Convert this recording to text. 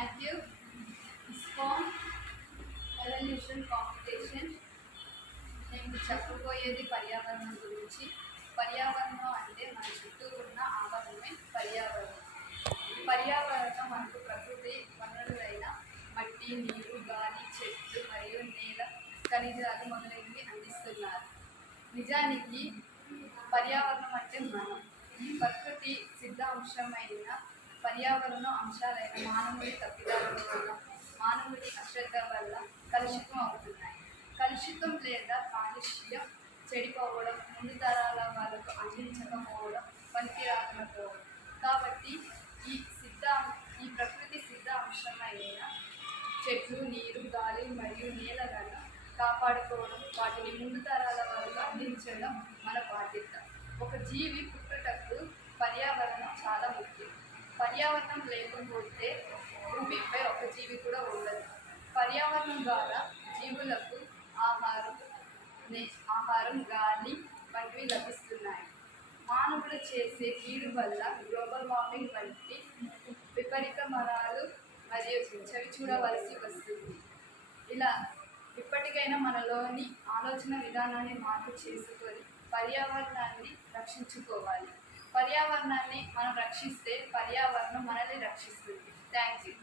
Thank you. ISKCON evolution competition. నేను చెప్పబోయేది పర్యావరణం గురించి. పర్యావరణం అంటే మన చుట్టూ ఉన్న ఆవరణమే పర్యావరణం. పర్యావరణం మనకు ప్రకృతి వనరులైన మట్టి, నీరు, గాలి, చెట్లు మరియు నేల, ఖనిజాలు మొదలైనవి అందిస్తున్నారు. నిజానికి పర్యావరణం అంటే మనం. ఈ ప్రకృతి సిద్ధ అంశమైన పర్యావరణ అంశాలైన మానవుడి తప్పిదాల వల్ల, మానవుడి అశ్రద్ధ వల్ల కలుషితం అవుతున్నాయి. కలుషితం లేదా కాలుష్యం చెడిపోవడం, ముందు తరాల వాళ్ళకు అందించకపోవడం, పనికి రాకపోవడం. కాబట్టి ఈ ప్రకృతి సిద్ధ అంశమైన చెట్లు, నీరు, గాలి మరియు నేలలను కాపాడుకోవడం, వాటిని ముందు తరాల వాళ్ళకు అందించడం మన బాధ్యత. ఒక జీవి పుట్టుటకు పర్యావరణం చాలా ముఖ్యం. పర్యావరణం లేకపోతే భూమిపై ఒక జీవి కూడా ఉండదు. పర్యావరణం ద్వారా జీవులకు ఆహారం, గాలి వంటివి లభిస్తున్నాయి. మానవుడు చేసే కీడు వల్ల గ్లోబల్ వార్మింగ్ వంటి విపరీత మరాలు మరియు చవి చూడవలసి వస్తుంది. ఇలా ఇప్పటికైనా మనలోని ఆలోచన విధానాన్ని మార్పు చేసుకొని పర్యావరణాన్ని రక్షించుకోవాలి. పర్యావరణాన్ని మనం రక్షిస్తే పర్యావరణం మనల్ని రక్షిస్తుంది. Thank you.